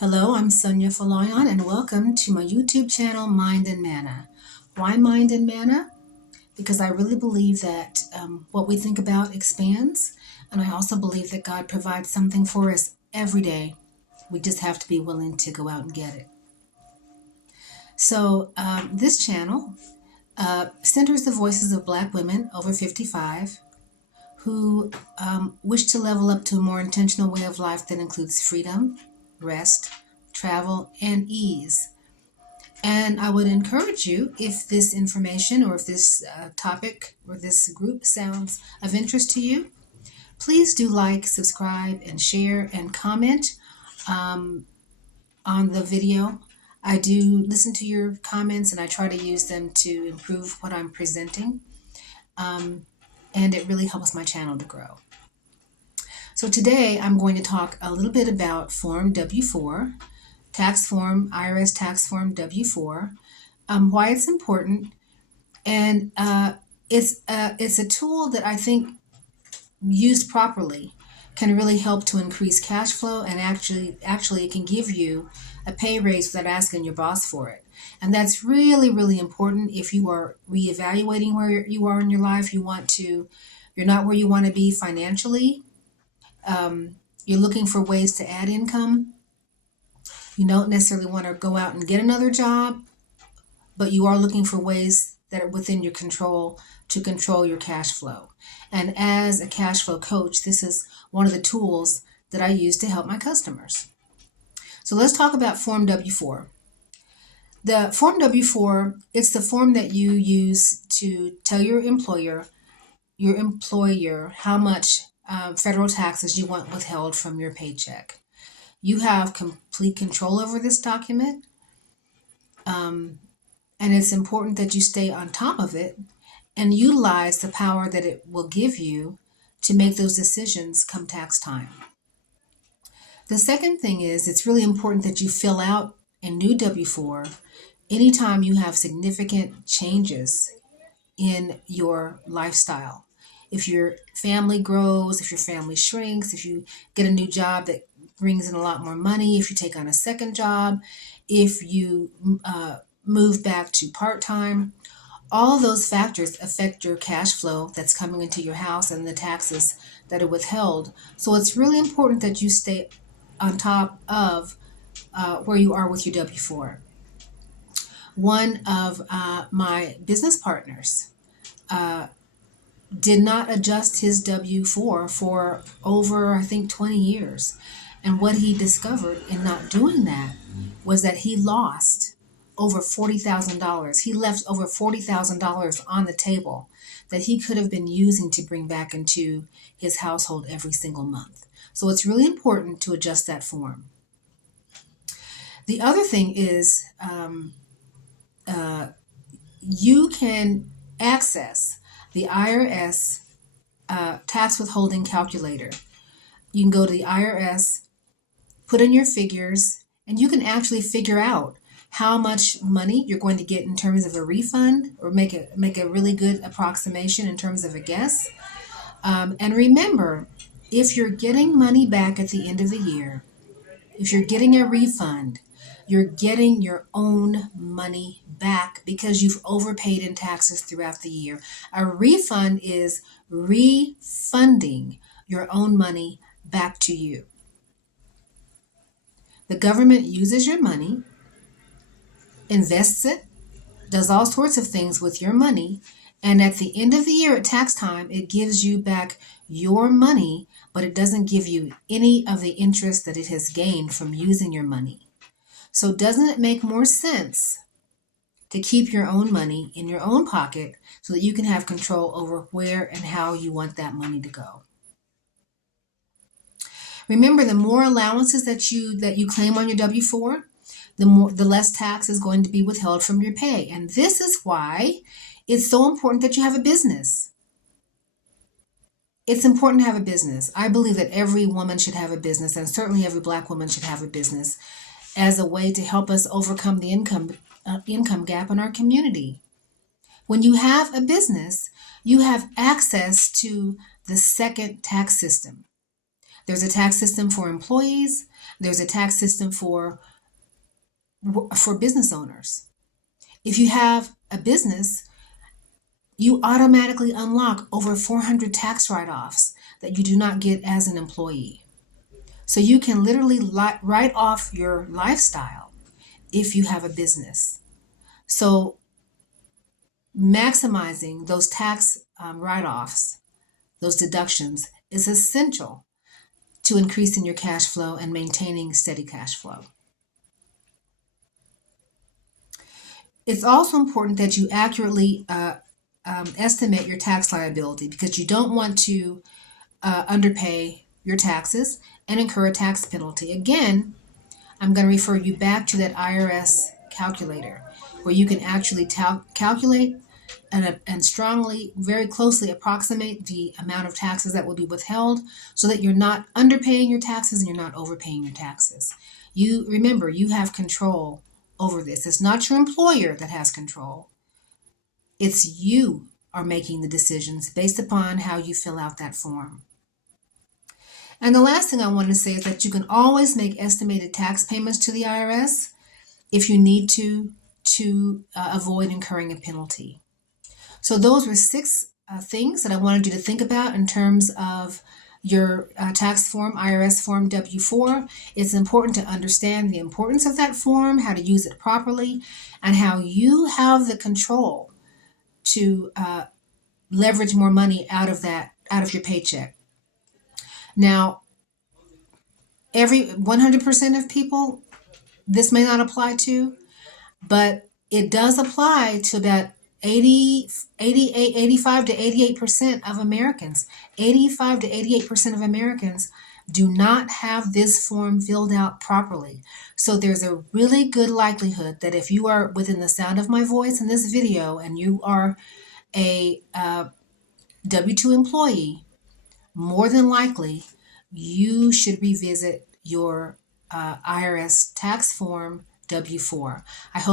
Hello, I'm Sunya Folayan and welcome to my YouTube channel, Mind and Manna. Why Mind and Manna? Because I really believe that what we think about expands, and I also believe that God provides something for us every day. We just have to be willing to go out and get it. So this channel centers the voices of Black women over 55 who wish to level up to a more intentional way of life that includes freedom, rest, travel, and ease. And I would encourage you, if this information or if this topic or this group sounds of interest to you, please do like, subscribe, and share and comment on the video. I do listen to your comments and I try to use them to improve what I'm presenting. And it really helps my channel to grow. So today I'm going to talk a little bit about Form W-4, IRS tax form W-4, why it's important, and it's a tool that I think used properly can really help to increase cash flow, and actually it can give you a pay raise without asking your boss for it. And that's really important if you are reevaluating where you are in your life. You're not where you want to be financially. You're looking for ways to add income. You don't necessarily want to go out and get another job, but you are looking for ways that are within your control to control your cash flow. And as a cash flow coach, this is one of the tools that I use to help my customers. So let's talk about Form W-4. The Form W-4, it's the form that you use to tell your employer how much federal taxes you want withheld from your paycheck. You have complete control over this document. And it's important that you stay on top of it and utilize the power that it will give you to make those decisions come tax time. The second thing is it's really important that you fill out a new W-4 anytime you have significant changes in your lifestyle. If your family grows, if your family shrinks, if you get a new job that brings in a lot more money, if you take on a second job, if you move back to part-time, all those factors affect your cash flow that's coming into your house and the taxes that are withheld. So it's really important that you stay on top of where you are with your W-4. One of my business partners did not adjust his W-4 for over, I think, 20 years. And what he discovered in not doing that was that he lost over $40,000. He left over $40,000 on the table that he could have been using to bring back into his household every single month. So it's really important to adjust that form. The other thing is you can access the IRS tax withholding calculator. You can go to the IRS, put in your figures, and you can actually figure out how much money you're going to get in terms of a refund, or make a really good approximation in terms of a guess. And remember, if you're getting money back at the end of the year, if you're getting a refund, you're getting your own money back because you've overpaid in taxes throughout the year. A refund is refunding your own money back to you. The government uses your money, invests it, does all sorts of things with your money, and at the end of the year at tax time, it gives you back your money, but it doesn't give you any of the interest that it has gained from using your money. So doesn't it make more sense to keep your own money in your own pocket so that you can have control over where and how you want that money to go? Remember, the more allowances that you claim on your W-4, the less tax is going to be withheld from your pay. And this is why it's so important that you have a business. It's important to have a business. I believe that every woman should have a business, and certainly every Black woman should have a business, as a way to help us overcome the income gap in our community. When you have a business, you have access to the second tax system. There's a tax system for employees. There's a tax system for business owners. If you have a business, you automatically unlock over 400 tax write-offs that you do not get as an employee. So you can literally write off your lifestyle if you have a business. So maximizing those tax write-offs, those deductions, is essential to increasing your cash flow and maintaining steady cash flow. It's also important that you accurately estimate your tax liability, because you don't want to underpay your taxes and incur a tax penalty. Again, I'm going to refer you back to that IRS calculator where you can actually calculate and strongly, very closely approximate the amount of taxes that will be withheld, so that you're not underpaying your taxes and you're not overpaying your taxes. You remember, you have control over this. It's not your employer that has control. It's you are making the decisions based upon how you fill out that form. And the last thing I want to say is that you can always make estimated tax payments to the IRS if you need to avoid incurring a penalty. So those were 6 things that I wanted you to think about in terms of your tax form, IRS form W-4. It's important to understand the importance of that form, how to use it properly, and how you have the control to leverage more money out of your paycheck. Now, every 100% of people, this may not apply to, but it does apply to about 85 to 88% of Americans. 85 to 88% of Americans do not have this form filled out properly. So there's a really good likelihood that if you are within the sound of my voice in this video and you are a W-2 employee, more than likely you should revisit your IRS tax form W-4. I hope